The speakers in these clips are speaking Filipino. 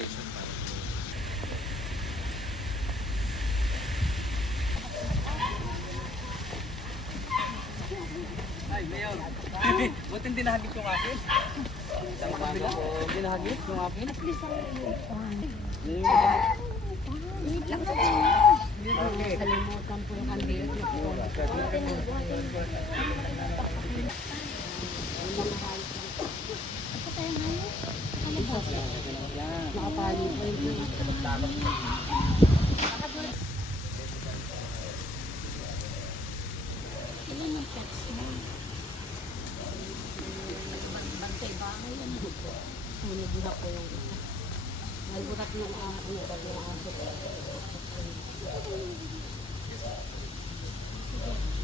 location pa. Ay, Mayor. Ba't hindi nahagip yung akin? Tama na po. Hindi nahagip yung akin? At least ang Wait lang po. Kalimutan po yung kandila. Ano ba tayo ngayon? Ano ba? Ilan ang pets mo? Bantay bahay yan. Nabuhat ko yung. Nabuhat yung ahas mo pag yung aso.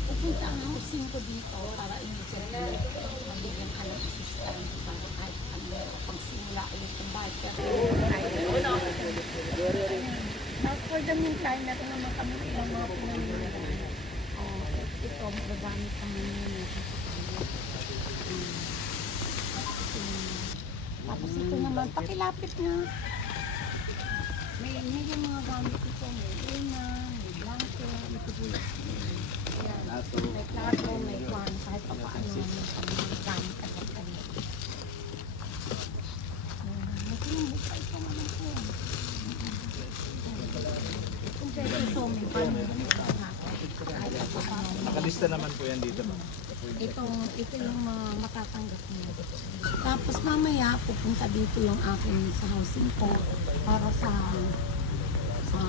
Pupunta ang housing ko dito para immediately mabigyan ka ng assistance para kahit ano kapag simula ulit yung bahay. Pero For the meantime, meron naman kami ilang mga pinamili. Oh, ito, magagamit kami nila sa kanya. Tapos ito naman, pakilapit na. May, may yung mga gamit ito. May lina, may blanket, may tubig. Ayan. May plato, may kwan, kahit pa paano. May gamit kahit ano. Ayan. May kinimbok pa ito naman po. Kung pwede ito, may kwan. Kahit pa Nakalista naman po yan dito, ma'am. Ito, ito yung uh, matatanggap mo. Tapos mamaya, pupunta dito yung akin sa housing ko para sa sa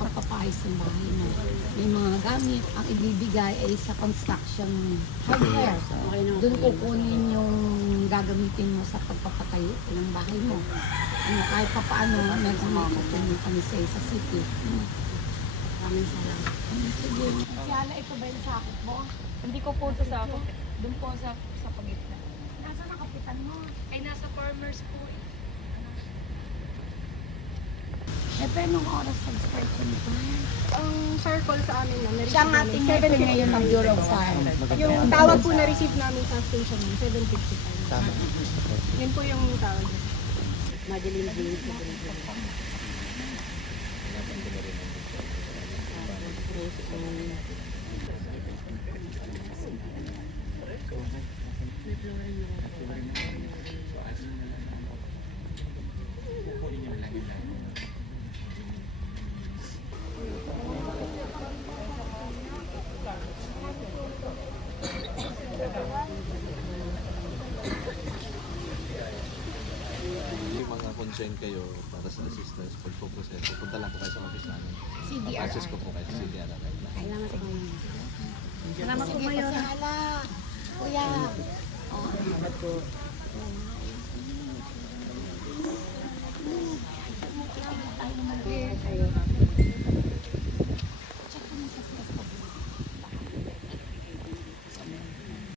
pagpapayos ng bahay mo. May mga gamit, ang ibibigay ay sa construction hardware. Doon kukunin yung gagamitin mo sa pagpapatayo ng bahay mo. Ano, kahit pa paano, medyo makakutulong kami sa sa city. Maraming salamat. Sige. Siyala, ito ba yung sakit mo? Hindi ko po ito sa ako. Doon po sa sa pagitna. Nasa nakapitan mo? Ay, nasa farmers po. eh. Eh, pero nung oras nag-start ko nito. Ang circle sa amin na Siya ang ating hepe ngayon ng Bureau of Fire. Yung tawag po na receive namin sa station mo, 755. Yun po yung tawag. Madilim din sa Yung concern kayo para sa assistance pag po process, pupunta lang po kayo sa office namin. CDRR. Access ko po kayo sa CDRR. Salamat po. Salamat po, Mayor. Kuya. Salamat po. Salamat po.